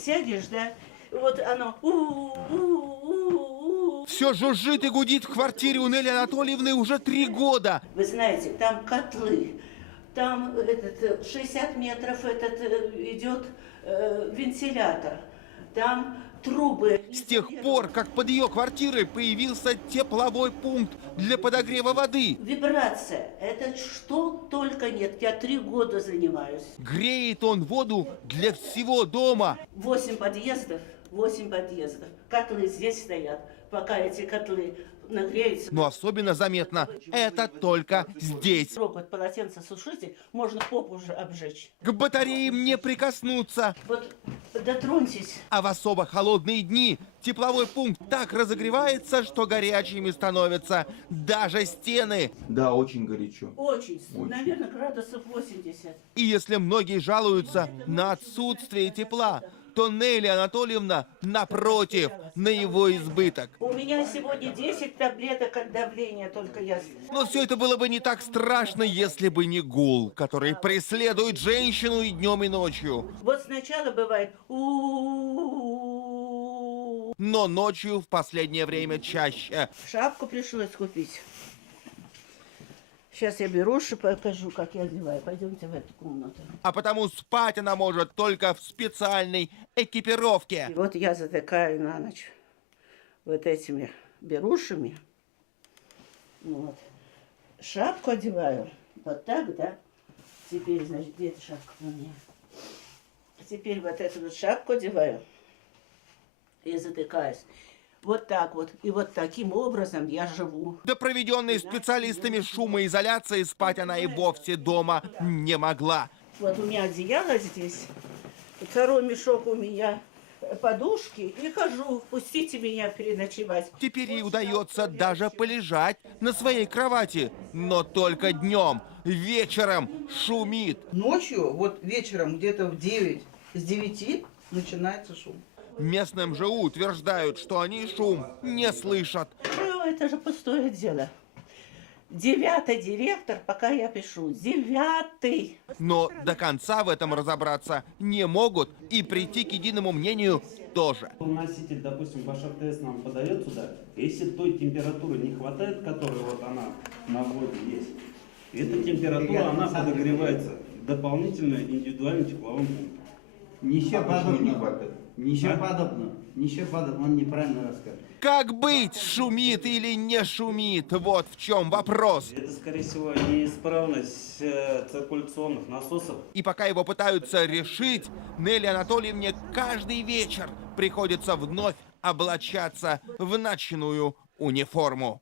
сядешь, да, вот оно Все жужжит и гудит в квартире у Нелли Анатольевны уже 3 года. Вы знаете, там котлы, там 60 метров идет вентилятор, там трубы. С тех пор, как под ее квартирой появился тепловой пункт для подогрева воды. Вибрация, это что только нет, я 3 года занимаюсь. Греет он воду для всего дома. 8 подъездов, котлы здесь стоят, пока эти котлы нагреются. Но особенно заметно это только здесь. Трогать полотенцесушитель, можно попу уже обжечь. К батареям не прикоснуться. Вот дотроньтесь. А в особо холодные дни тепловой пункт так разогревается, что горячими становятся даже стены. Да, очень горячо. Очень, наверное, градусов 80. И если многие жалуются на отсутствие тепла, то Нелли Анатольевна, напротив, на его избыток. У меня сегодня 10 таблеток от давления, только я... Но все это было бы не так страшно, если бы не гул, который преследует женщину и днем, и ночью. Вот сначала бывает Но ночью в последнее время чаще. Шапку пришлось купить. Сейчас я беру, покажу, как я одеваю. Пойдемте в эту комнату. А потому спать она может только в специальной экипировке. И вот я затыкаю на ночь вот этими берушами. Вот. Шапку одеваю. Вот так, да? Теперь, значит, где эта шапка у меня? Теперь вот эту вот шапку одеваю. И затыкаюсь. Вот так вот. И вот таким образом я живу. До проведенной специалистами шумоизоляции спать она и вовсе дома не могла. Вот у меня одеяло здесь. Второй мешок у меня подушки. И хожу. Пустите меня переночевать. Теперь ей удается даже полежать на своей кровати. Но только днем. Вечером шумит. Ночью, вот вечером, где-то в 9, с 9 начинается шум. Местным же утверждают, что они шум не слышат. Ну, это же пустое дело. 9-й директор, пока я пишу. 9-й. Но до конца в этом разобраться не могут и прийти к единому мнению тоже. Носитель, допустим, ваш РТС нам подает сюда. Если той температуры не хватает, которая вот она на вводе есть, эта температура, она подогревается дополнительно индивидуальным тепловым пунктом. Ничего подобного. хватает? Ничего подобного, он неправильно рассказывает. Как быть, шумит или не шумит? Вот в чем вопрос. Это, скорее всего, неисправность циркуляционных насосов. И пока его пытаются решить, Нелли Анатольевне каждый вечер приходится вновь облачаться в ночную униформу.